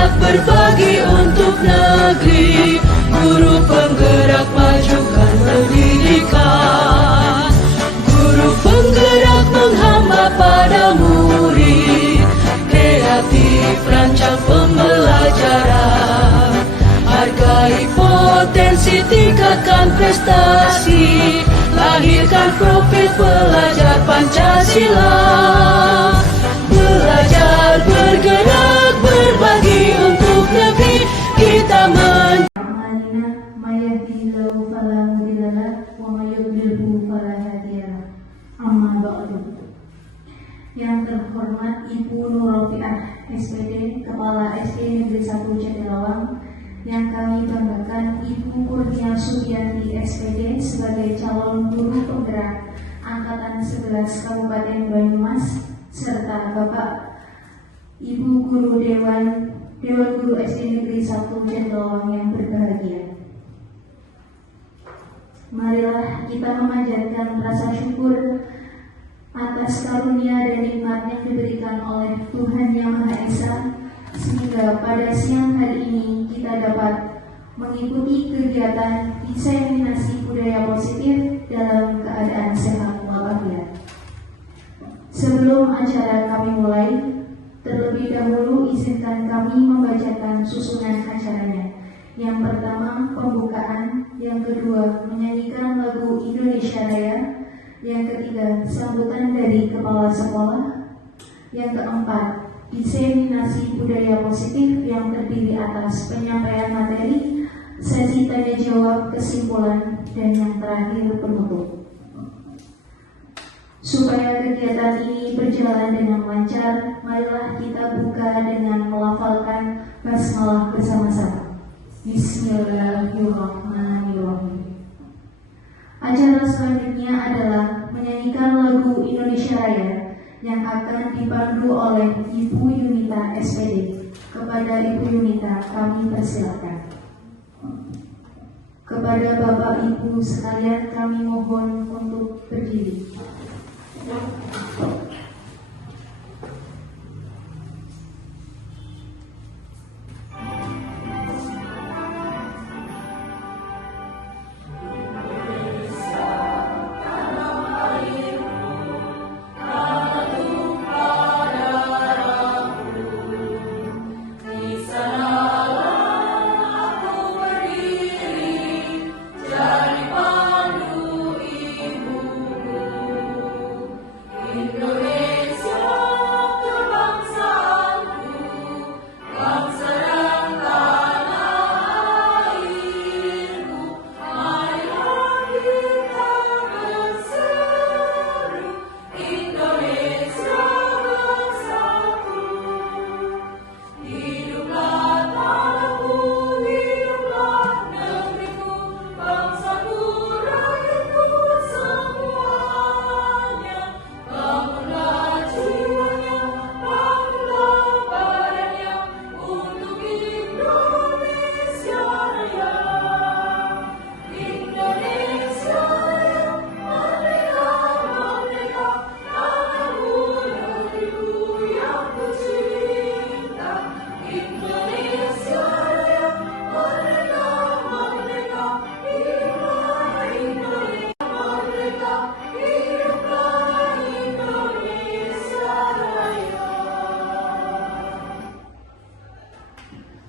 semangat berbagi untuk negeri, guru penggerak majukan pendidikan, guru penggerak menghamba pada murid, kreatif rancang pembelajaran, hargai potensi, tingkatkan prestasi, lahirkan profil pelajar Pancasila. Belajar, bergerak, berbagi untuk negeri kita Yang terhormat Ibu Nurrofiah SPD, Kepala SD Negeri 1 Jatilawang. Yang kami banggakan Ibu Kurnia Sugianti SPD sebagai calon guru penggerak Angkatan 11 Kabupaten Banyumas, serta Bapak Ibu Guru Dewan Guru SD Negeri 1 Jatilawang yang berbahagia. Marilah kita memanjatkan rasa syukur atas karunia dan nikmat yang diberikan oleh Tuhan Yang Maha Esa, sehingga pada siang hari ini kita dapat mengikuti kegiatan diseminasi budaya positif dalam keadaan sehat walafiat. Sebelum acara kami mulai, terlebih dahulu izinkan kami membacakan susunan acaranya. Yang pertama, pembukaan. Yang kedua, menyanyikan lagu Indonesia Raya. Yang ketiga, sambutan dari kepala sekolah. Yang keempat, diseminasi budaya positif yang terdiri atas penyampaian materi, sesi tanya jawab, kesimpulan, dan yang terakhir penutup. Supaya kegiatan ini berjalan dengan lancar, marilah kita buka dengan melafalkan basmalah bersama-sama. Bismillahirrahmanirrahim. Acara selanjutnya adalah menyanyikan lagu Indonesia Raya yang akan dipandu oleh Ibu Yunita SPD. Kepada Ibu Yunita kami persilakan. Kepada Bapak Ibu sekalian kami mohon untuk berdiri.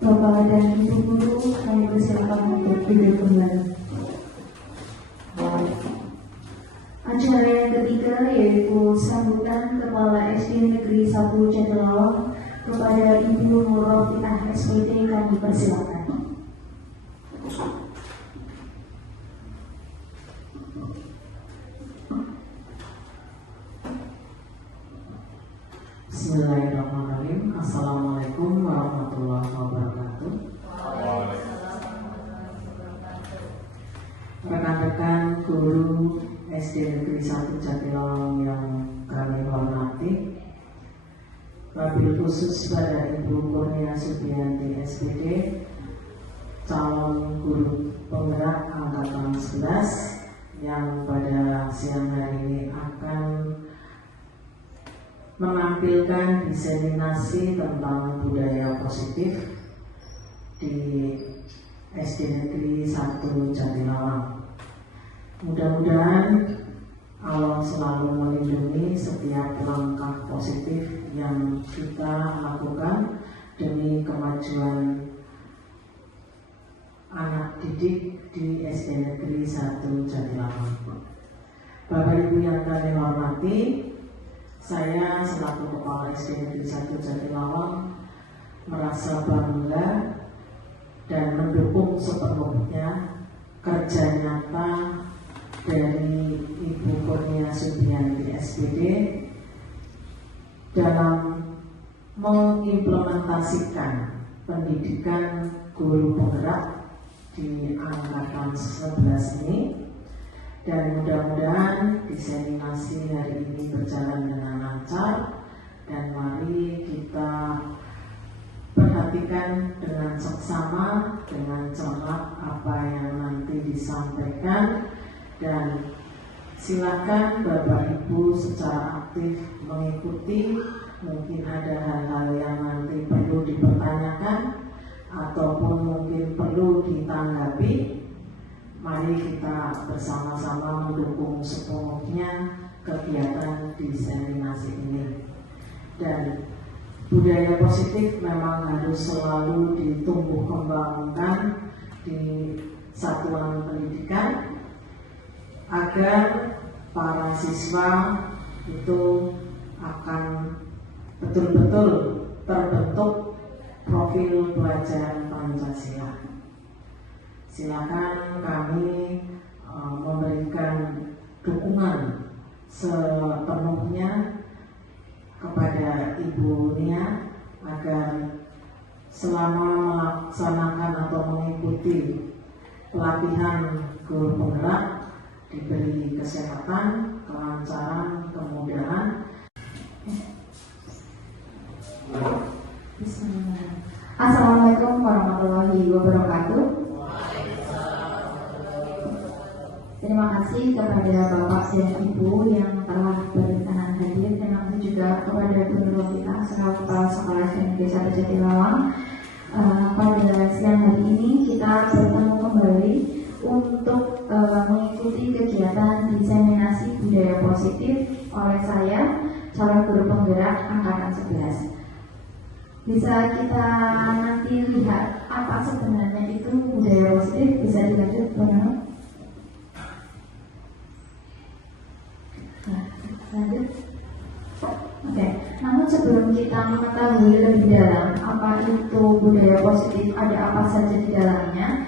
Bapak dan Ibu Guru, kami persilakan untuk duduk kembali. Acara yang ketiga yaitu sambutan Kepala SD Negeri 1 Jatilawang kepada Ibu Nurrofiah SPD, kami persilakan. Bismillahirrahmanirrahim. Assalamualaikum warahmatullahi wabarakatuh. Rekan-rekan guru SD Negeri 1 Jatilawang yang kami hormati, wabil khusus pada Ibu Kurnia Sugianti SPD, calon guru penggerak Angkatan 11 yang pada siang hari ini akan menampilkan diseminasi tentang budaya positif di SD Negeri 1 Jatilawang. Mudah-mudahan Allah selalu melindungi setiap langkah positif yang kita lakukan demi kemajuan anak didik di SD Negeri 1 Jatilawang. Bapak Ibu yang kami hormati, saya selaku Kepala SD Negeri 1 Jatilawang merasa bangga dan mendukung sepenuhnya kerja nyata dari Ibu Kurnia Subianti SPD dalam mengimplementasikan pendidikan guru penggerak di angkatan 11 ini, dan mudah-mudahan diseminasi hari ini berjalan dengan lancar, dan mari kita perhatikan dengan seksama, dengan cermat apa yang nanti disampaikan, dan silakan Bapak Ibu secara aktif mengikuti. Mungkin ada hal-hal yang nanti perlu dipertanyakan ataupun mungkin perlu ditanggapi. Mari kita bersama-sama mendukung sepenuhnya kegiatan diseminasi ini. Dan budaya positif memang harus selalu ditumbuh kembangkan di satuan pendidikan agar para siswa itu akan betul-betul terbentuk profil pelajar Pancasila. Silakan kami memberikan dukungan sepenuhnya kepada Ibu Nia agar selama melaksanakan atau mengikuti pelatihan guru penggerak diberi kesehatan, kelancaran, kemudahan. Assalamualaikum warahmatullahi wabarakatuh. Terima kasih kepada Bapak dan Ibu yang telah berkenan hadir. Terima kasih juga kepada guru kita selaku Kepala Sekolah Negeri 1 Jatilawang. Pada siang hari ini kita bertemu kembali untuk mengikuti kegiatan diseminasi budaya positif oleh saya, calon guru penggerak angkatan 11. Bisa kita nanti lihat apa sebenarnya itu budaya positif. Bisa dilanjut, Bang. Lanjut. Oke. Namun sebelum kita mengetahui lebih dalam apa itu budaya positif, ada apa saja di dalamnya,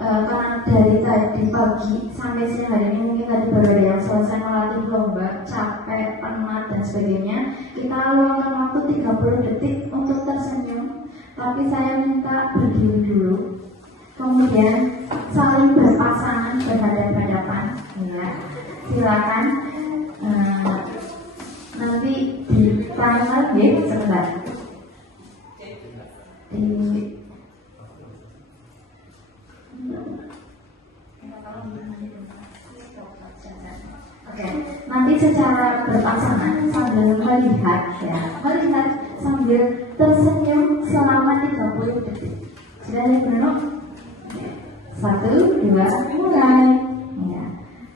karena dari tadi pagi sampai siang hari ini mungkin tadi baru ada yang selesai melatih lomba, capek, penat dan sebagainya. Kita luangkan waktu 30 detik untuk tersenyum, tapi saya minta berdiri dulu, kemudian saling berpasangan berhadapan-hadapan. Ya, silakan. Nanti ditanyakan ya sebentar. Oke, nanti secara berpasangan sambil melihat melihat sambil tersenyum selama 30 detik. Sudah ya, Bruno? 1, 2, mulai. Ya.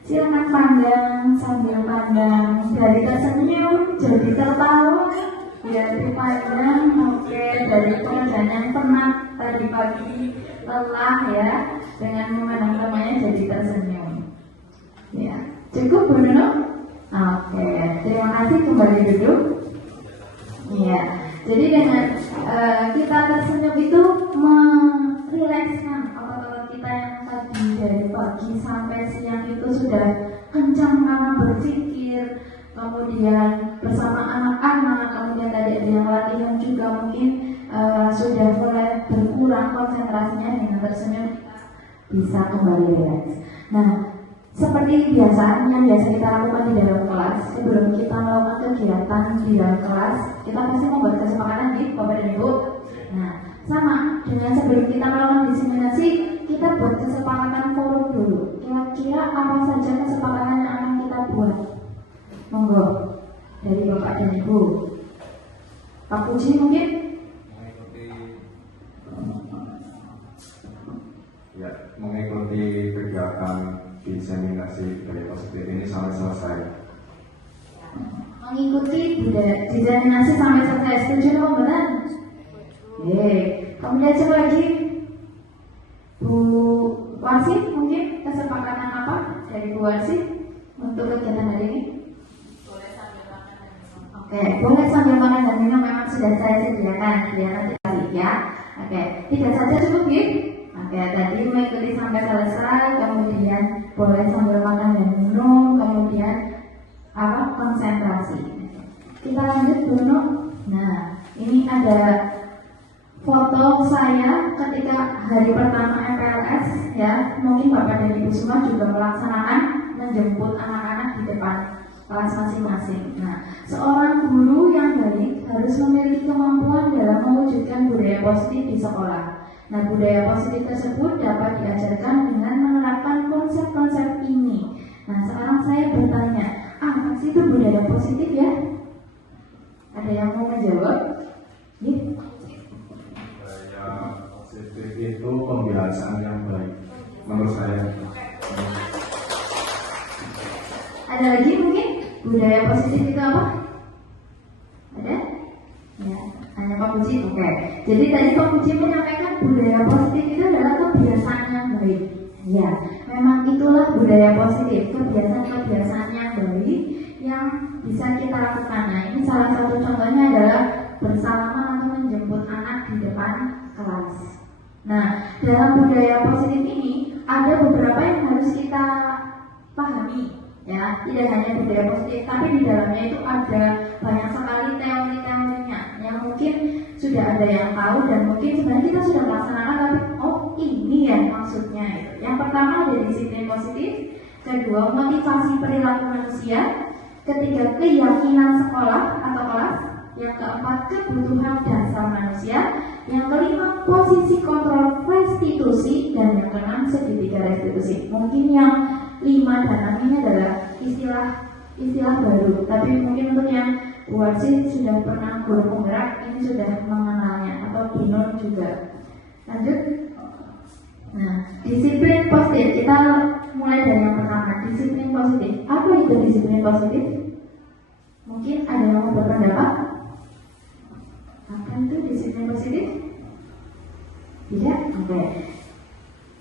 Silakan pandang sambil pandang, dari tersenyum jadi tertawa, dari pandang. Oke, dari pekerjaan yang penat tadi pagi lelah ya, dengan memandang temannya jadi tersenyum. Ya, cukup Bruno? Oke, terima kasih, kembali duduk. Ya, jadi dengan kita tersenyum itu merilekskan otot-otot kita yang tadi dari pagi sampai siang itu sudah kencang karena berpikir, kemudian bersama anak-anak, kemudian tadi ada yang latihan juga mungkin sudah mulai berkurang konsentrasinya. Dengan tersenyum bisa kembali rileks. Nah, seperti biasa yang biasa kita lakukan di dalam kelas, sebelum kita melakukan kegiatan di dalam kelas, kita pasti membuat kesepakatan di Bapak dan Ibu. Nah, sama dengan sebelum kita melakukan diseminasi, kita buat kesepakatan forum dulu. Kira-kira apa saja kesepakatan yang akan kita buat? Monggo dari Bapak dan Ibu. Pak Puji mungkin? budaya positif ini sampai selesai. Mengikuti budaya diskriminasi sampai selesai, setuju atau benar? Kemudian coba lagi Bu Warsi, mungkin kesepakatan apa dari Bu Warsi untuk kegiatan hari ini? Boleh sambil makan dan minum memang sudah saya sediakan ya, nanti kali ya. Tidak saja cukup ya. Tadi mengikuti sampai selesai, kemudian boleh sambil makan dan minum, kemudian konsentrasi. Kita lanjut dulu. Nah, ini ada foto saya ketika hari pertama MPLS ya. Mungkin Bapak dan Ibu semua juga melaksanakan menjemput anak-anak di depan kelas masing-masing. Nah, seorang guru yang baik harus memiliki kemampuan dalam mewujudkan budaya positif di sekolah. Nah, budaya positif tersebut dapat diajarkan dengan menerapkan konsep-konsep ini. Nah, sekarang saya bertanya, apa sih itu budaya positif ya? Ada yang mau menjawab? Budaya positif itu pembiasaan yang baik, menurut saya. Ada lagi mungkin? Budaya positif itu apa? Ada? Ya, hanya Pak Puji. Jadi tadi Pak Puji menyampaikan budaya positif itu adalah kebiasaan yang baik. Ya, memang itulah budaya positif, kebiasaan-kebiasaan yang baik yang bisa kita lakukan. Nah, ini salah satu contohnya adalah bersalaman atau menjemput anak di depan kelas. Nah, dalam budaya positif ini ada beberapa yang harus kita pahami. Ya, tidak hanya budaya positif, tapi di dalamnya itu ada banyak sekali teori-teorinya yang mungkin sudah ada yang tahu dan mungkin sebenarnya kita sudah melaksanakan, tapi ini ya maksudnya. Yang pertama ada disiplin positif, kedua motivasi perilaku manusia, ketiga keyakinan sekolah atau kelas, yang keempat kebutuhan dasar manusia, yang kelima posisi kontrol restitusi, dan yang keenam segitiga restitusi. Mungkin yang 5 dan 6 ini adalah istilah baru, tapi mungkin untuk yang Bu Warsi sudah pernah guru penggerak ini sudah mengenalnya, atau Binun juga. Lanjut. Nah, disiplin positif, kita mulai dari yang pertama, disiplin positif. Apa itu disiplin positif? Mungkin ada yang mau berpendapat? Apa itu disiplin positif? Tidak?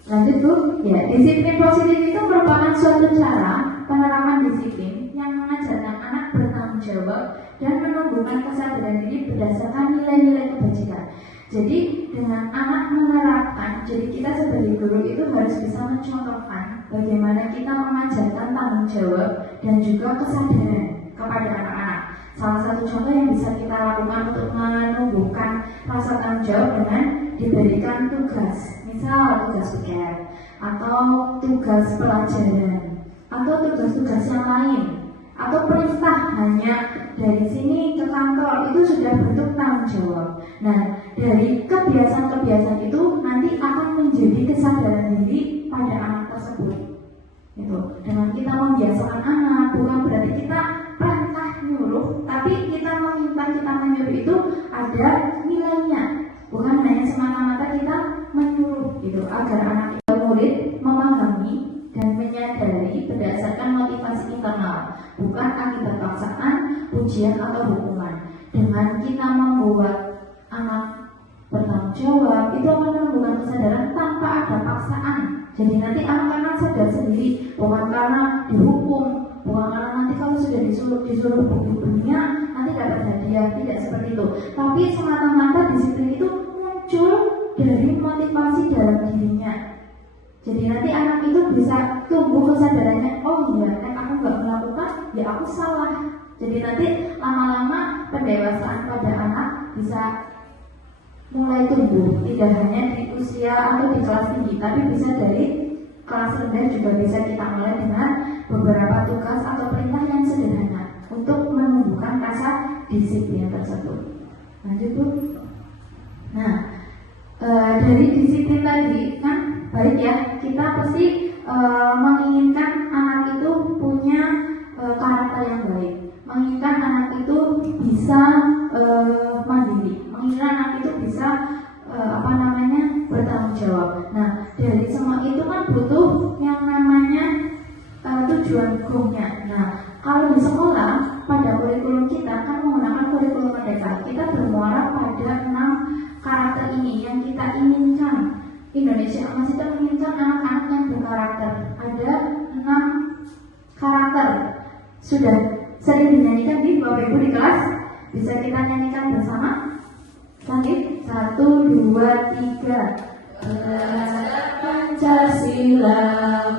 Lanjut Bu. Ya, disiplin positif itu merupakan suatu cara penerapan disiplin yang mengajarkan anak bertanggung jawab dan menumbuhkan kesadaran diri berdasarkan nilai-nilai kebajikan. Jadi dengan anak menerapkan, jadi kita sebagai guru itu harus bisa mencontohkan bagaimana kita mengajarkan tanggung jawab dan juga kesadaran kepada anak-anak. Salah satu contoh yang bisa kita lakukan untuk menumbuhkan rasa tanggung jawab dengan diberikan tugas, misal tugas PR atau tugas pelajaran atau tugas-tugas yang lain atau perintah hanya dari sini ke kantor, itu sudah bentuk tanggung jawab. Nah, dari kebiasaan-kebiasaan itu nanti akan menjadi kesadaran diri pada anak tersebut. Itu dengan kita membiasakan anak, bukan berarti kita perintah nyuruh, tapi kita meminta, kita menyuruh itu ada nilainya, bukan hanya semata-mata kita menyuruh gitu, agar anak itu murid memahami dan menyadari berdasarkan motivasi internal, bukan akibat paksaan, pujian atau hukuman. Dengan kita membuat anak bertanggung jawab, itu akan menumbuhkan kesadaran tanpa ada paksaan. Jadi nanti anak-anak sadar sendiri, bukan karena dihukum, bukan karena nanti kalau sudah disuruh ibunya nanti dapat hadiah, tidak seperti itu. Tapi semata-mata disiplin itu muncul dari motivasi dalam dirinya. Jadi nanti anak itu bisa tumbuh kesadarannya, oh iya, aku nggak melakukan, ya aku salah. Jadi nanti lama-lama pendewasaan pada anak bisa mulai tumbuh, tidak hanya di usia atau di kelas tinggi, tapi bisa dari kelas rendah juga bisa kita mulai dengan beberapa tugas atau perintah yang sederhana untuk menumbuhkan rasa disiplin tersebut. Lanjut Bu. Nah, dari disiplin tadi kan baik ya, kita pasti menginginkan anak itu punya karakter yang baik, menginginkan anak itu bisa mandiri, menginginkan anak itu bisa bertanggung jawab. Nah, dari semua itu kan butuh yang namanya tujuan GOM-nya. Nah, kalau di sekolah pada kurikulum kita kan menggunakan kurikulum merdeka, kita bermuara pada 6 karakter ini yang kita inginkan. Indonesia Emas itu menginginkan anak-anak yang berkarakter. Ada 6 karakter. Sudah sering dinyanyikan di Bapak Ibu di kelas. Bisa kita nyanyikan bersama? Lanjut, 1, 2, 3. Pancasila,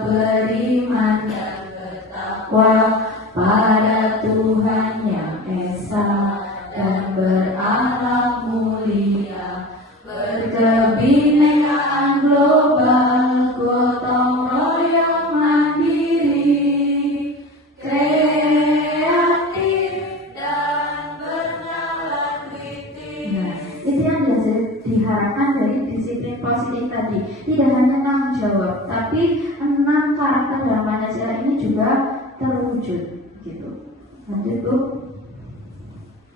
beriman dan bertakwa pada Tuhan yang Esa dan berakhlak mulia, berkebinekaan global, gotong royong mandiri, kreatif dan bernalar kritis. Nah, itu yang diharapkan dari disiplin positif tadi. Tidak hanya tanggung jawab, tapi 6 karakter dalam Pancasila ini juga terwujud gitu. Lanjut Bu.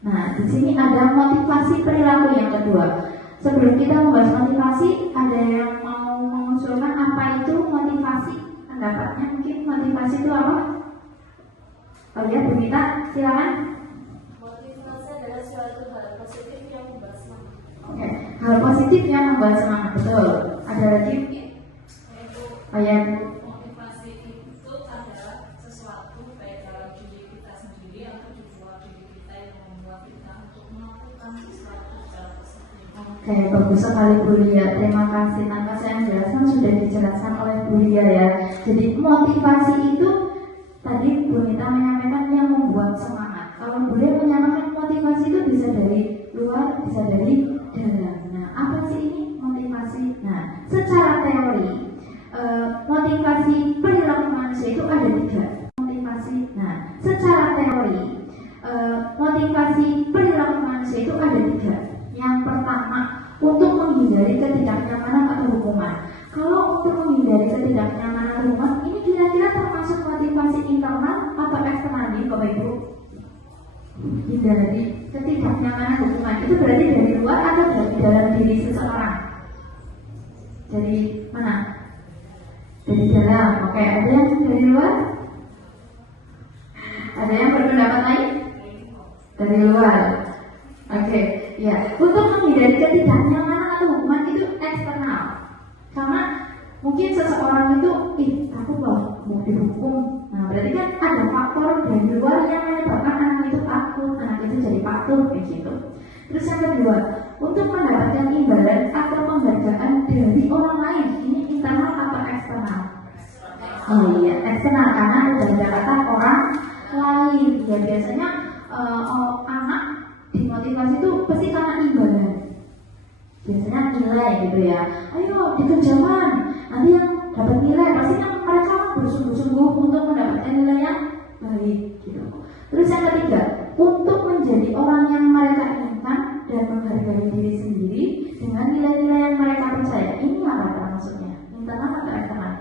Nah, di sini ada motivasi perilaku yang kedua. Sebelum kita membahas motivasi, ada yang mau mengusulkan apa itu motivasi? Pendapatnya mungkin motivasi itu apa? Oh ya, Bu Mita, silakan. Motivasi adalah suatu hal positif yang membawa semangat. Oke, hal positif yang membawa semangat, betul. Ada lagi? Oh ya, Motivasi itu adalah sesuatu baik dalam diri kita sendiri atau di luar diri kita yang membuat kita untuk melakukan sesuatu secara positif. oke, bagus sekali Bu Lia. Terima kasih. Tanpa saya menjelaskan sudah dijelaskan oleh Bu Lia ya. Jadi motivasi itu tadi Bu Nita menyampaikan yang membuat semangat. Kalau Bu Lia menyampaikan motivasi itu bisa dari luar, bisa dari dalam. Nah, apa sih ini motivasi? Nah, secara teori motivasi perilaku manusia itu ada 3 motivasi. Nah, secara teori motivasi perilaku manusia itu ada 3. Yang pertama, untuk menghindari ketidaknyamanan atau hukuman. Kalau untuk menghindari ketidaknyamanan atau hukuman, ini kira-kira termasuk motivasi internal atau eksternal nih Bapak Ibu? Hindari ketidaknyamanan hukuman itu berarti dari luar atau dari dalam diri seseorang? Dari mana? Dari dalam. Oke, ada yang dari luar? Ada yang berpendapat lain? Dari luar. Oke, ya. Untuk menghindari ketidaknyamanan atau hukuman itu eksternal. Karena mungkin seseorang itu, aku mau dihukum. Nah, berarti kan ada faktor dari luar yang menyebabkan anak itu takut, anak itu jadi patuh, kayak gitu. Terus yang kedua, untuk mendapatkan imbalan atau penghargaan dari orang lain, ini internal atau eksternal? Oh iya, eksternal karena ada kata orang lain. Ya biasanya anak dimotivasi itu pasti karena imbalan. Biasanya nilai gitu ya. Ayo dikerjakan. Nanti yang dapat nilai pasti kan mereka bersungguh-sungguh untuk mendapatkan nilai yang baik gitu. Terus yang ketiga, untuk menjadi orang yang mereka inginkan dan menghargai diri sendiri dengan nilai-nilai yang mereka percaya. Ini apa maksudnya? Internal atau eksternal?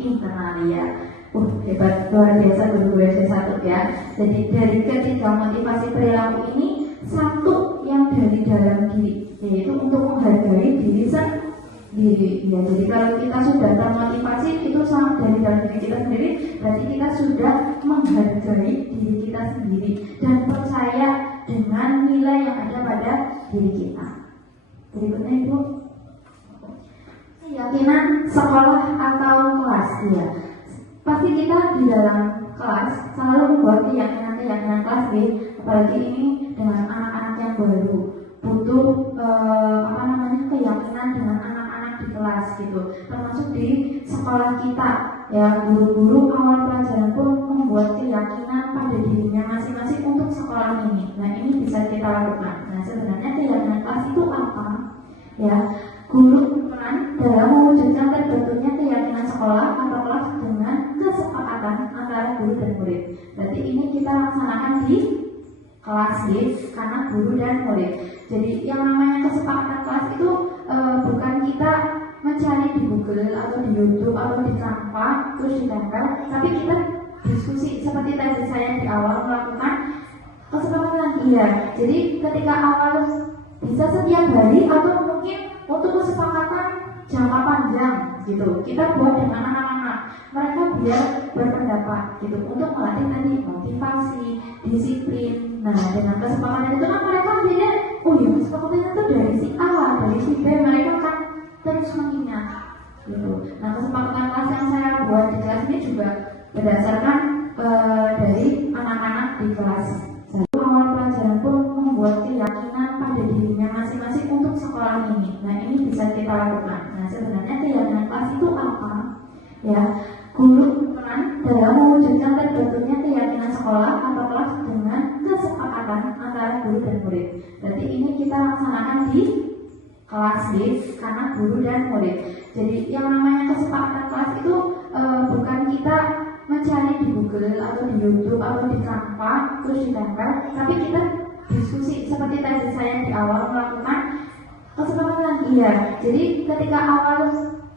Internal ya. Hebat, luar biasa guru SD1 ya. Jadi dari ketiga motivasi perilaku ini, satu yang dari dalam diri, yaitu untuk menghargai diri sendiri. Ya, jadi kalau kita sudah termotivasi itu sama dari dalam diri kita sendiri, berarti kita sudah menghargai diri kita sendiri dan percaya dengan nilai yang ada pada diri kita. Berikutnya Ibu, keyakinan sekolah atau kelas ya. Pasti kita di dalam kelas selalu membuat keyakinan kelas apalagi ini dengan anak-anak yang baru butuh keyakinan dengan anak-anak di kelas gitu. Termasuk di sekolah kita ya, guru-guru awal pelajaran pun membuat keyakinan pada dirinya masing-masing untuk sekolah ini. Nah, ini bisa kita lakukan. Nah, sebenarnya keyakinan kelas itu apa? Ya, guru berperan dalam mewujudkan terbentuknya keyakinan sekolah atau kelas dengan kesepakatan antara guru dan murid. Berarti ini kita laksanakan di kelas karena guru dan murid. Jadi yang namanya kesepakatan kelas itu bukan kita mencari di Google atau di YouTube atau di Canva terus ditempel, tapi kita diskusi seperti tadi saya di awal melakukan kesepakatan. Iya, jadi ketika awal bisa setiap hari atau mungkin untuk kesepakatan jangka panjang gitu, kita buat dengan anak-anak. mereka biar berpendapat gitu untuk melatih tadi motivasi, disiplin. Nah dengan kesepakatan itu kan mereka akhirnya oh ya kesepakatan itu dari si A, dari si B, mereka kan terus mengingat gitu. Nah kesepakatan kelas yang saya buat di kelas ini juga berdasarkan dari anak-anak di kelas. Awal pelajaran pun membuat keyakinan pada dirinya masing-masing untuk sekolah ini. Nah ini bisa kita lakukan. Nah sebenarnya keyakinan kelas itu apa? Ya, guru berperan dalam mewujudkan terbentuknya keyakinan sekolah atau kelas dengan kesepakatan antara guru dan murid. Berarti ini kita laksanakan di kelas D karena guru dan murid. Jadi yang namanya kesepakatan kelas itu bukan kita mencari di Google atau di YouTube atau di Canva terus ditempel, tapi kita diskusi seperti tadi saya di awal melakukan kesepakatan. Iya, jadi ketika awal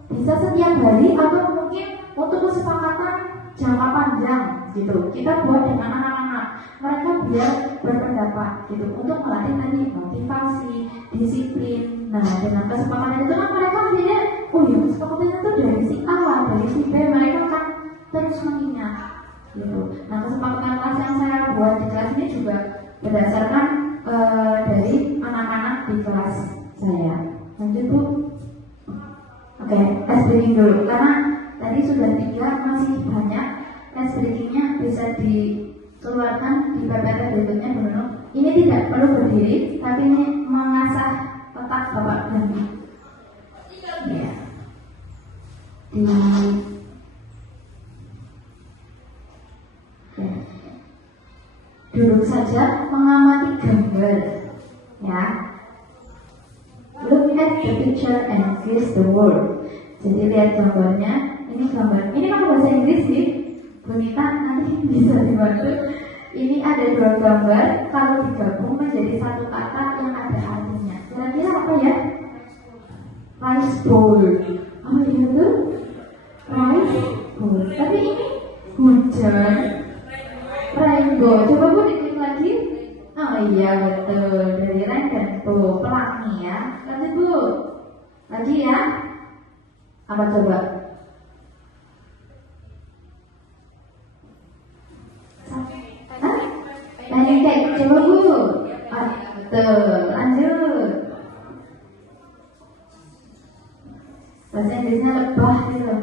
bisa setiap hari atau mungkin untuk kesepakatan jangka panjang gitu kita buat dengan anak-anak, mereka biar berpendapat gitu untuk melatih tadi motivasi, disiplin. Nah dengan kesepakatan itu kan mereka akhirnya oh ya kesepakatan itu dari si A, dari si B, mereka kan terus mengingat gitu. Nah kesepakatan kelas yang saya buat di kelas ini juga berdasarkan dari anak-anak di kelas saya. Lanjut Bu. Oke, ice breaking dulu karena tadi sudah 3, masih banyak. Ice breakingnya bisa dikeluarkan di PPT berikutnya dulu. Ini tidak perlu berdiri, tapi ini mengasah otak Bapak dan Ibu. Ya. Duduk saja mengamati gambar, ya. Look at the picture and guess the word. Jadi lihat gambarnya. Ini gambar. Ini kan bahasa Inggris sih. Bonita nanti bisa dibantu. Ini ada 2 gambar. Kalau digabung menjadi satu kata yang ada artinya. Kira-kira apa ya? Rice bowl. Oh iya tuh. Rice bowl. Tapi ini hujan. Rainbow. Coba Bu diklik lagi. Oh iya betul. Dari rain dan bow. Pelangi ya. Lanjut Bu. Lagi ya. Apa coba? Pancake. Coba Bu. Betul. Lanjut. Bahasa Inggrisnya lebah gitu.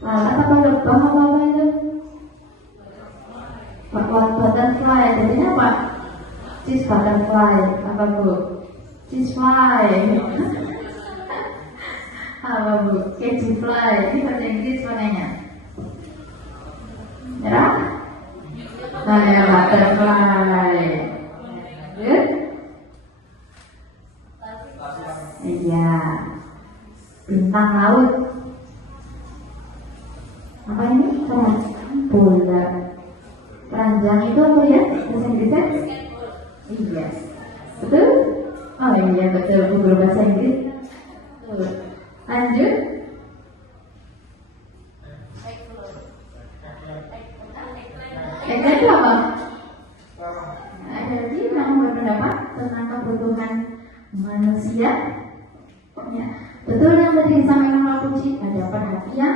Lalat apa lebah apa itu? Butterfly. Jadinya apa? Cheese butterfly. Apa Bu? Cheese fly. Apa Bu? Keju fly. Ini bahasa Inggris makanya. Merah? Nah ya butterfly. Good? Iya. Bintang laut. Apa ini? Bola. Keranjang itu apa ya? Bahasa Inggrisnya? Iya. Betul? Oh iya betul. Google bahasa Inggris. Betul. Lanjut. Itu apa? Ada lagi yang berpendapat tentang kebutuhan manusia. Ya. Betul yang tadi disampaikan Pak Puji, ada perhatian,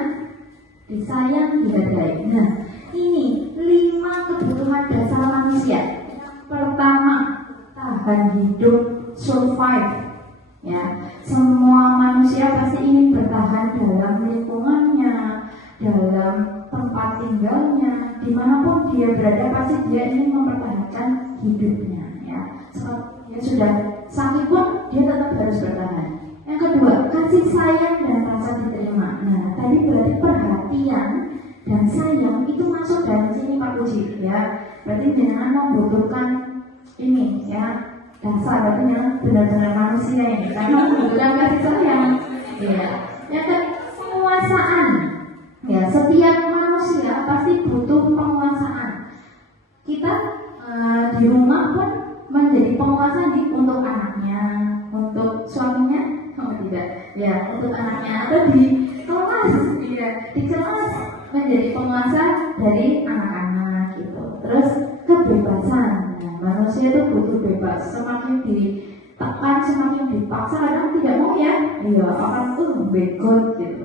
disayang, dihargai. Nah, ini 5 kebutuhan dasar manusia. Pertama, tahan hidup, survive. Ya, semua manusia pasti ingin bertahan dalam lingkungannya, dalam tempat tinggalnya, dimanapun dia berada pasti dia ingin mempertahankan hidupnya. Ya, ya sudah sakit pun dia tetap harus bertahan. Yang kedua, kasih sayang dan rasa diterima. Nah, tadi berarti perhatian dan sayang itu masuk dalam sini Pak Puji, ya. Berarti jangan membutuhkan ini, ya. Dasar berarti yang benar-benar manusia ini, karena membutuhkan kasih sayang. Ya. Yang ketiga, penguasaan. Ya, setiap manusia pasti butuh penguasaan. Kita di rumah pun menjadi penguasa nih untuk anaknya, untuk suaminya. Oh tidak, ya untuk anaknya atau di kelas, ya di kelas menjadi penguasa dari anak-anak gitu. Terus kebebasan, nah, manusia itu butuh bebas. Semakin ditekan, semakin dipaksa kadang tidak mau ya, iya akan begot gitu.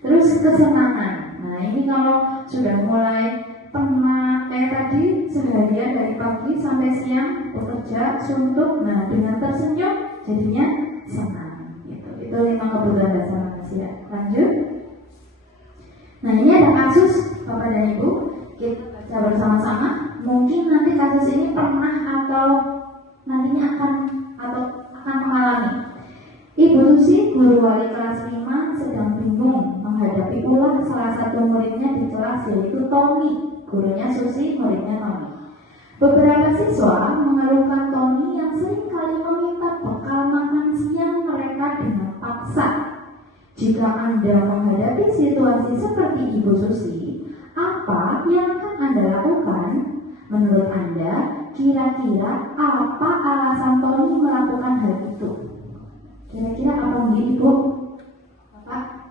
Terus kesenangan. Nah ini kalau sudah mulai penat kayak tadi seharian dari pagi sampai siang bekerja suntuk, nah dengan tersenyum jadinya senang gitu. Itu 5 kebutuhan dasar manusia. Lanjut. Nah ini ada kasus Bapak dan Ibu, kita baca bersama-sama. Mungkin nanti kasus ini pernah atau nantinya akan mengalami. Ibu Susi, guru wali kelas 5, sedang bingung menghadapi ulah salah satu muridnya di kelas, yaitu Tommy. Gurunya Susi, muridnya Tommy. Beberapa siswa mengeluhkan Tommy yang sering kali meminta bekal makan siang mereka dengan paksa. Jika Anda menghadapi situasi seperti Ibu Susi, apa yang akan Anda lakukan? Menurut Anda, kira-kira apa alasan Tommy melakukan hal itu? Kira-kira apa nih Ibu? Bapak?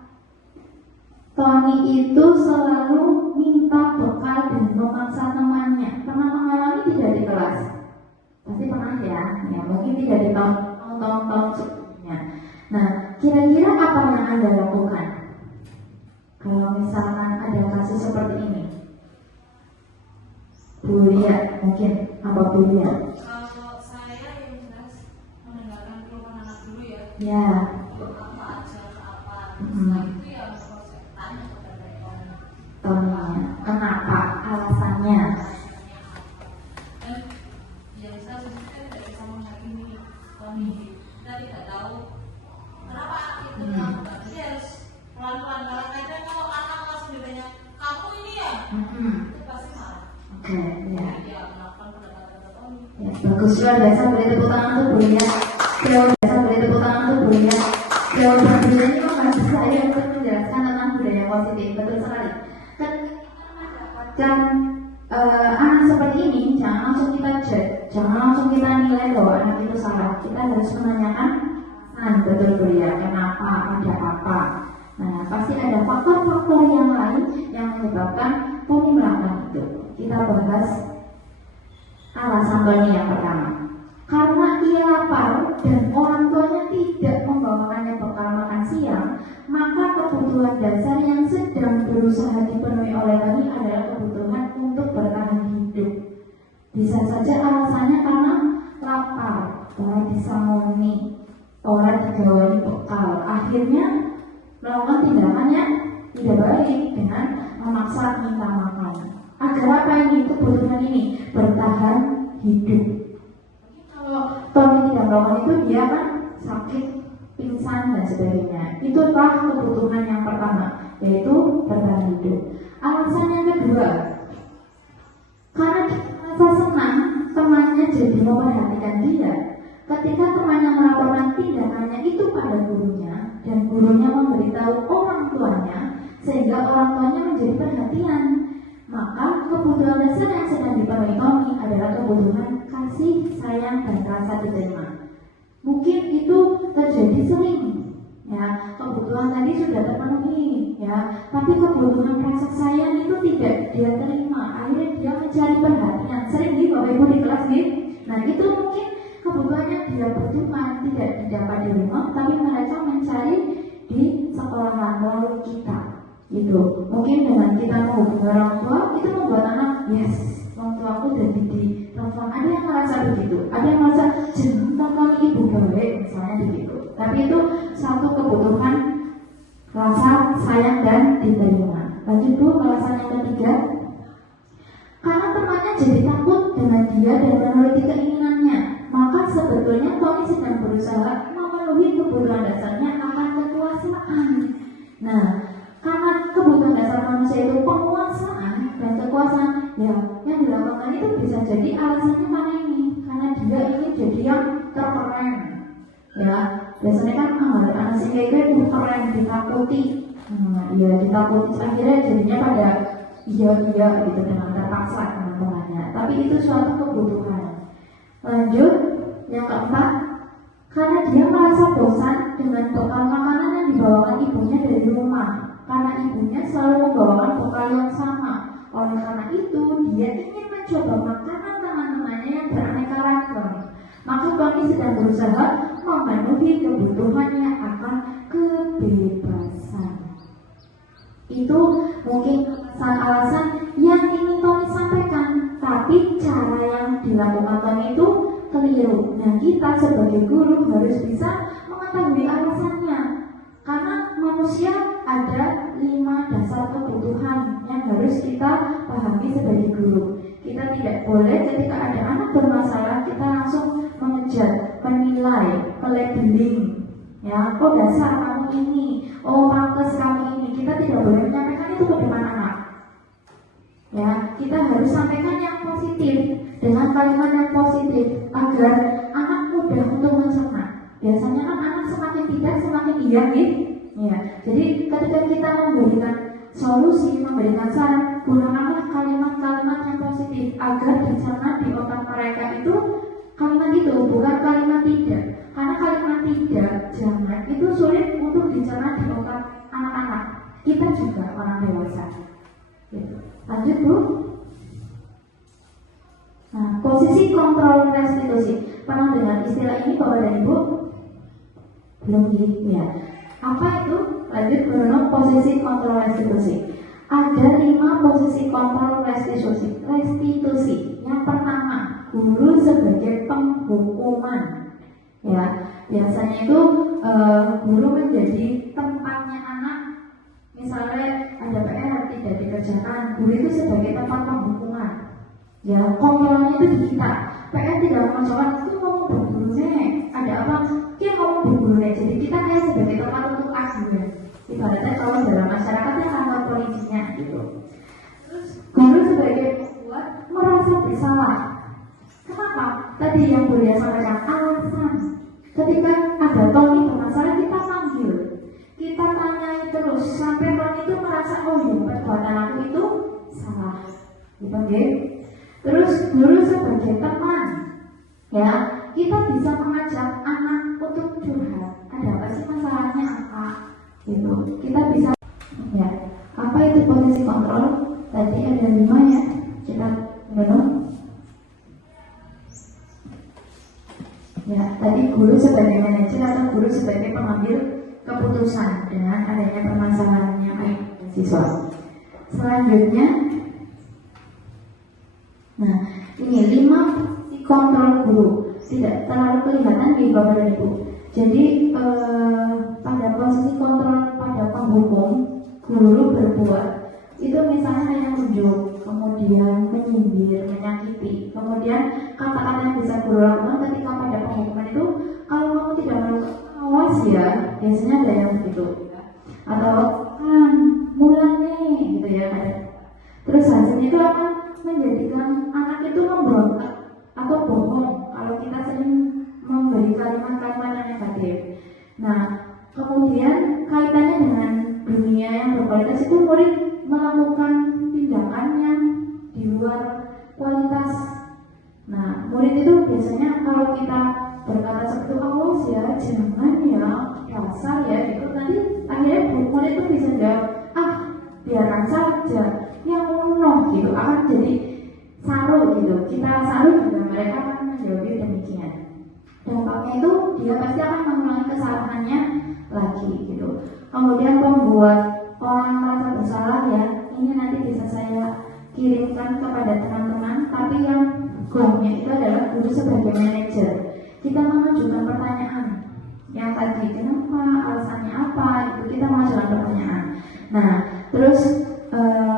Tommy itu selalu minta bekal dan memaksa temannya. Pernah mengalami tidak di kelas? Pasti pernah ya. Ya mungkin tidak di tahun-tahun sebelumnya. Nah, kira-kira apa yang Anda lakukan kalau misalkan ada kasus seperti ini? Bu Lia, mungkin apa Bu Lia? Kalau saya yang jelas mendengarkan keluhan anak dulu ya. Ya. Apa aja apa. Setelah itu ya proses tanya kepada Tommy, kenapa? Alasannya? Dan yang saya sebenarnya tidak bisa menghakimi Tommy. Kita tidak tahu kenapa itu dilakukan. Jadi harus pelan-pelan. Kadang kalau anak langsung ditanya, kamu ini ya, itu pasti marah. Oke, ya. Dia melakukan pendekatan Tommy. Ya, bagus, luar biasa, beri tepuk tangan untuk Bu Lia. Luar biasa, beri tepuk tangan untuk Bu Lia. Jawaban Bu Lia ini memang saya untuk menjelaskan tentang budaya positif, betul sekali. Dan anak seperti ini jangan langsung kita judge, jangan langsung kita nilai bahwa anak itu salah. Kita harus menanyakan, betul Bu Lia, kenapa, ada apa. Nah, pasti ada faktor-faktor yang lain yang menyebabkan Tommy melakukan itu. Kita bahas alasan Tommy yang pertama. Karena ia lapar dan orang tuanya tidak membawakannya bekal makan siang, maka kebutuhan dasar yang sedang berusaha dipenuhi oleh Tommy adalah kebutuhan untuk bertahan hidup. Bisa saja alasannya karena lapar, orang disangoni, orang digawani bekal, akhirnya melakukan tindakan yang tidak baik dengan memaksa minta makan. Agar apa ini? Kebutuhan ini bertahan hidup. Kalau Tommy tidak melakukan itu, dia kan sakit, pingsan dan sebagainya. Itulah kebutuhan yang pertama, yaitu bertahan hidup. Alasan yang kedua, karena dia merasa senang temannya jadi memperhatikan dia. Ketika temannya melaporkan tindakannya itu pada gurunya dan gurunya memberitahu orang tuanya, sehingga orang tuanya menjadi perhatian, maka kebutuhan dasar yang sedang dipenuhi Tommy adalah kebutuhan kasih, sayang, dan rasa diterima. Mungkin itu terjadi sering, ya, kebutuhan tadi sudah terpenuhi, ya, tapi kebutuhan rasa sayang itu tidak dia terima. Akhirnya dia mencari perhatian. Sering di Bapak Ibu di kelas gitu. Nah itu mungkin kebutuhannya dia butuhkan tidak didapat di rumah, tapi mereka mencari di sekolahan melalui kita. Gitu. Mungkin dengan kita menghubungi orang tua itu membuat anak, yes, orang tua aku jadi di telepon. Ada yang merasa begitu, ada yang merasa jangan telepon ibu gawe, misalnya begitu. Tapi itu satu kebutuhan rasa sayang dan diterima. Lanjut Bu, alasan yang ketiga, karena temannya jadi takut dengan dia dan menuruti keinginannya, maka sebetulnya Tommy sedang berusaha memenuhi kebutuhan dasarnya akan kekuasaan. Nah, karena kebutuhan dasar manusia itu penguasaan dan kekuasaan, ya yang dilakukan itu bisa jadi alasannya karena ini, karena dia ingin jadi yang terkeren. Ya, biasanya kan anak si kayak itu keren, ditakuti. Ya ditakuti, akhirnya jadinya pada iya gitu dengan terpaksa teman-temannya. Tapi itu suatu kebutuhan. Lanjut, yang keempat, karena dia merasa bosan dengan bekal makanan yang dibawakan ibunya dari rumah. Karena ibunya selalu membawakan bekal yang sama. Oleh karena itu, dia ingin mencoba makanan teman-temannya yang beraneka ragam. Maka Tommy sedang berusaha memenuhi kebutuhannya akan kebebasan. Itu mungkin alasan yang ingin Tony sampaikan, tapi cara yang dilakukan Tony itu keliru. Nah, kita sebagai guru harus bisa mengetahui alasannya, karena manusia ada 5 dasar kebutuhan yang harus kita pahami sebagai guru. Kita tidak boleh ketika ada anak bermasalah kita langsung mengejar, menilai, melabeling. Ya, oh dasar kamu ini, oh pantas kamu ini. Kita tidak boleh menyampaikan itu ke depan anak. Ya, kita harus sampaikan yang positif dengan kalimat yang positif agar anak mudah untuk mencerna. Biasanya kan anak semakin tidak semakin iya gitu. Ya, jadi ketika kita memberikan solusi, memberikan saran, gunakanlah kalimat-kalimat yang positif agar dicerna di otak mereka itu kalimat itu, bukan kalimat tidak. Karena kalimat tidak, jangan, itu sulit untuk dicerna di otak anak-anak. Kita juga orang dewasa. Gitu. Lanjut Bu. Nah, posisi kontrol restitusi. Pernah dengar istilah ini Bapak dan Ibu? Belum ya. Apa itu? Lanjut Bruno, posisi kontrol restitusi. Ada 5 posisi kontrol restitusi. Yang pertama, guru sebagai penghukuman. Ya, biasanya itu guru menjadi tempatnya anak. Misalnya ada PR tidak dikerjakan, guru itu sebagai tempat penghukuman. Ya, kontrolnya itu di kita. PR tidak mengerjakan, itu ngomong bergurunya. Ada apa? Dia ngomong bergurunya. Jadi kita kayak sebagai tempat untuk ajudan. Ibaratnya kalau dalam masyarakatnya kantor polisinya gitu. Terus guru sebagai pembuat merasa bersalah. Kenapa? Tadi yang Buya sampaikan alasan. Ketika ada Tony bermasalah kita panggil, kita tanyai terus sampai Tony itu merasa oh ya perbuatan aku itu salah. Gitu ya. Terus guru sebagai teman, ya kita bisa mengajak anak untuk curhat. Ada apa sih masalahnya apa? Gitu. Kita bisa ya. Apa itu posisi kontrol? Tadi ada 5 ya. Kita minum. Ya, tadi guru sebagai manajer atau guru sebagai pengambil keputusan dengan adanya permasalahannya siswa. Selanjutnya, nah ini 5 kontrol guru tidak terlalu kelihatan di Bapak dan Ibu. Jadi pada posisi kontrol pada penghukum, guru berbuat itu misalnya hanya menunjuk, kemudian menyindir, menyakiti, kemudian kata-kata yang bisa guru lakukan ketika pada penghukuman itu, kalau kamu tidak melakukan awas ya, biasanya ada yang begitu, atau mulai nih, gitu ya. Terus hasilnya itu akan menjadikan anak itu memberontak atau bohong kalau kita sering memberi kalimat-kalimat yang negatif. Nah, kemudian kaitannya dengan dunia yang berkualitas itu murid melakukan tindakan yang di luar kualitas. Nah, murid itu biasanya kalau kita berkata seperti awas ya, jangan ya, dasar ya, gitu nanti akhirnya murid itu bisa jawab biarkan saja, yang uno gitu akan jadi saru gitu. Kita saru juga mereka akan menjawab demikian. Dampaknya itu dia pasti akan mengulangi kesalahannya lagi gitu. Kemudian membuat orang merasa bersalah ya, ini nanti bisa saya kirimkan kepada teman-teman. Tapi yang gongnya itu adalah guru sebagai manajer. Kita mengajukan pertanyaan yang tadi kenapa, alasannya apa, itu kita mengajukan pertanyaan. Nah, terus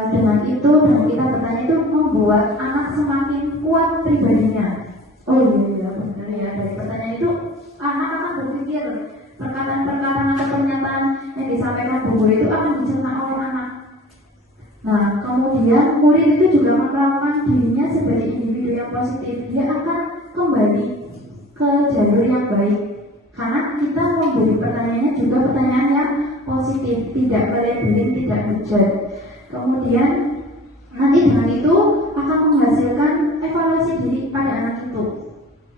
dengan itu dan kita bertanya itu membuat anak semakin kuat pribadinya. Oh iya benar ya, dari pertanyaan itu anak akan berpikir perkataan-perkataan atau pernyataan yang disampaikan guru itu akan dicerna oleh anak. Nah, kemudian murid itu juga melakukan dirinya sebagai individu yang positif. Dia akan kembali ke jalur yang baik karena kita memberi pertanyaannya juga pertanyaan yang positif, tidak melabeling, tidak hujat. Kemudian nanti dengan itu akan menghasilkan evaluasi diri pada anak itu.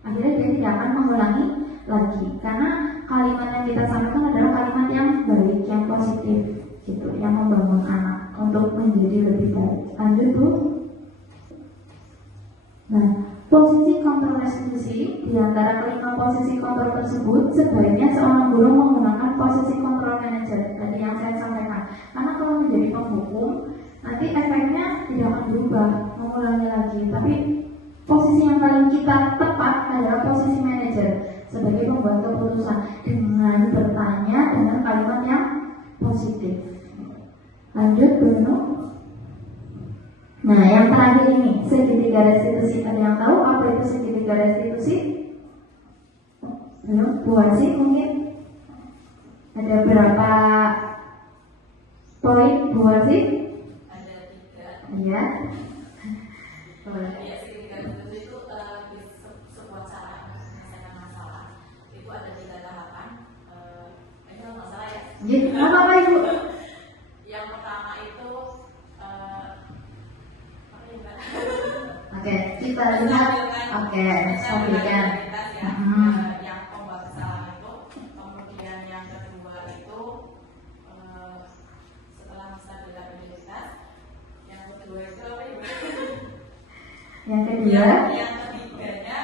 Akhirnya dia tidak akan mengulangi lagi karena kalimat yang kita sampaikan adalah kalimat yang baik, yang positif gitu, yang membangun anak untuk menjadi lebih baik. Lanjut Bu. Nah, Posisi kontrol restitusi di antara kelima posisi kontrol tersebut sebaiknya seorang guru menggunakan posisi kontrol manajer tadi yang saya sampaikan. Karena kalau menjadi penghukum nanti efeknya tidak akan berubah, mengulangi lagi. Tapi posisi yang paling kita tepat adalah posisi manajer sebagai pembuat keputusan dengan bertanya dengan kalimat yang positif. Lanjut Bruno. Nah, yang terakhir ini segitiga restitusi. Ada yang tahu apa itu segitiga restitusi? Belum? Bu Hansi mungkin? Ada berapa poin Bu Hansi? Ada 3. Iya. Ya, segitiga restitusi itu sebuah cara menyelesaikan masalah. Itu ada 3 tahapan. Ini kalau nggak salah ya. Jadi apa Ibu? Yang pertama itu Oke, kita lihat. Oke, sampaikan. Yang pembuat kesalahan itu, kemudian yang kedua itu setelah stabilitas, yang kedua itu apa ya? Yang kedua, Yang ketiganya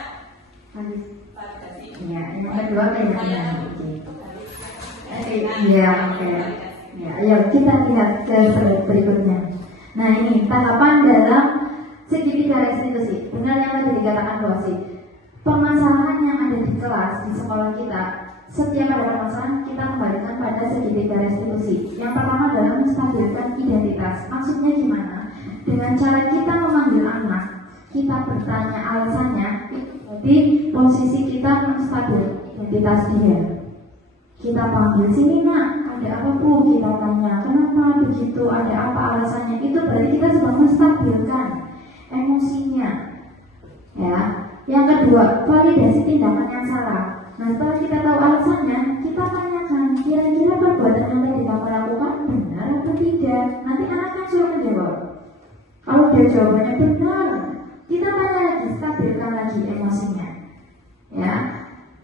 validasi. ya, yang kedua keyakinan. Iya, Iya, oke. Ya, ayo kita lihat ke slide berikutnya. Nah, ini tahapan dalam segitiga restitusi. Benar yang tadi dikatakan Bu Asih. Permasalahan yang ada di kelas di sekolah kita, setiap ada permasalahan kita kembalikan pada segitiga restitusi. Yang pertama adalah menstabilkan identitas. Maksudnya gimana? Dengan cara kita memanggil anak, kita bertanya alasannya, itu berarti posisi kita menstabil identitas dia. Kita panggil, sini nak, ada apa Bu? Kita tanya, kenapa begitu? Ada apa alasannya? Itu berarti kita sedang menstabilkan emosinya. Ya. Yang kedua, validasi tindakan yang salah. Nah, setelah kita tahu alasannya, kita tanyakan, kira-kira perbuatan yang tadi kamu lakukan benar atau tidak? Nanti anak kan suruh menjawab. Kalau dia jawabannya benar, kita tanya lagi, stabilkan lagi emosinya. Ya,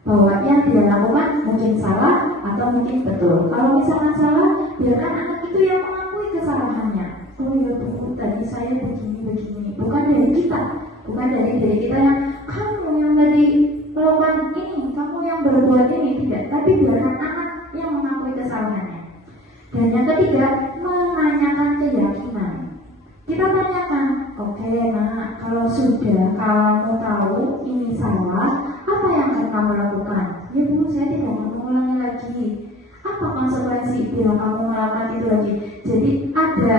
bahwa yang dia lakukan mungkin salah atau mungkin betul. Kalau misalnya salah, biarkan anak itu yang mengakui kesalahannya. Oh ya Bu, tadi saya begini, bukan dari kita, bukan dari diri kita yang kamu yang tadi melakukan ini, kamu yang berbuat ini, tidak. Tapi biarkan anak yang mengakui kesalahannya. Dan yang ketiga, menanyakan keyakinan. Kita tanyakan, oke nak, kalau sudah kamu tahu ini salah, apa yang akan kamu lakukan? Ya Bu, saya tidak mau mengulangi lagi. Apa konsekuensi bila kamu melakukan itu lagi? Jadi ada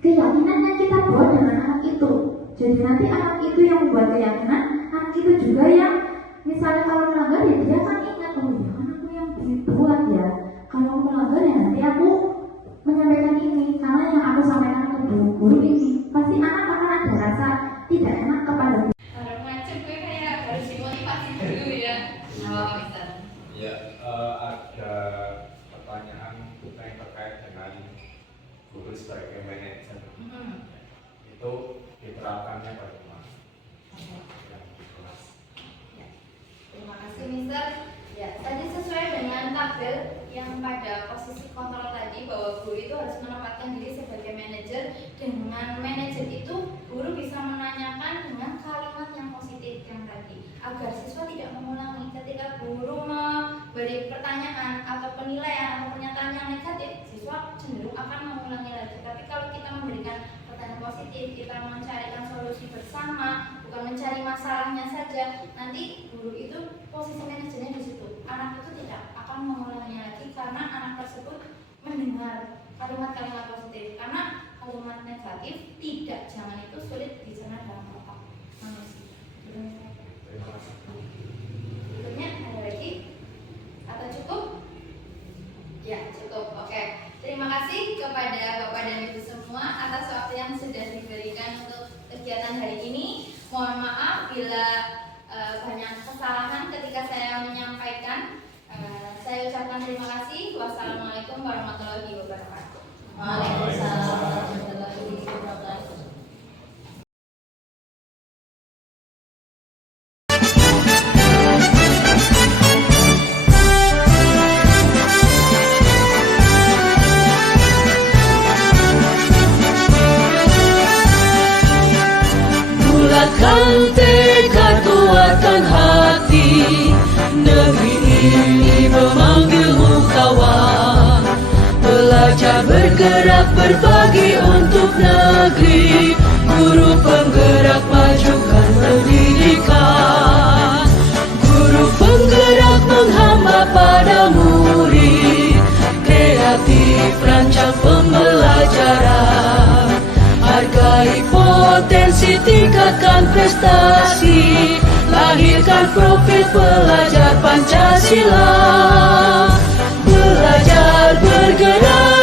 keyakinan yang kita buat dengan anak itu. Jadi nanti anak itu yang membuat keyakinan, anak itu juga yang misalnya kalau melanggar ya dia akan ingat, oh ya anakku yang dibuat ya. Kalau melanggar ya nanti aku menyampaikan ini, karena yang aku sampaikan ke guru ini, pasti anak akan ada rasa tidak enak kepada guru. Kalau macam gue kayak harus dimotivasi dulu ya. Nah, Mister. Ya, ada pertanyaan yang terkait dengan guru sebagai manajer. Itu diterapkannya bagaimana? Yang di kelas. Terima kasih Mister. Ya, tadi sesuai dengan tabel yang pada posisi kontrol tadi bahwa guru itu harus menempatkan diri sebagai manajer. Dengan manajer itu guru bisa menanyakan dengan kalimat yang positif yang tadi agar siswa tidak mengulangi. Ketika guru memberi pertanyaan atau penilaian atau pernyataan yang negatif, siswa cenderung akan mengulangi lagi. Tapi kalau kita memberikan pertanyaan positif, kita mencarikan solusi bersama, bukan mencari masalahnya saja, nanti guru itu posisi manajernya di situ. Anak itu tidak akan mengulanginya lagi karena anak tersebut mendengar kalimat-kalimat positif. Karena kalimat negatif tidak jangan itu sulit dicerna dalam otak manusia. Terima kasih. Berikutnya ada lagi atau cukup? Ya cukup. Oke. Terima kasih kepada Bapak dan Ibu semua atas waktu yang sudah diberikan untuk kegiatan hari ini. Mohon maaf bila banyak kesalahan ketika saya menyampaikan. Saya ucapkan terima kasih. Wassalamualaikum warahmatullahi wabarakatuh. Waalaikumsalam warahmatullahi wabarakatuh. Bulatkan tekad bergerak berbagi untuk negeri, guru penggerak majukan pendidikan, guru penggerak menghamba pada murid, kreatif rancang pembelajaran, hargai potensi, tingkatkan prestasi, lahirkan profil pelajar Pancasila, belajar bergerak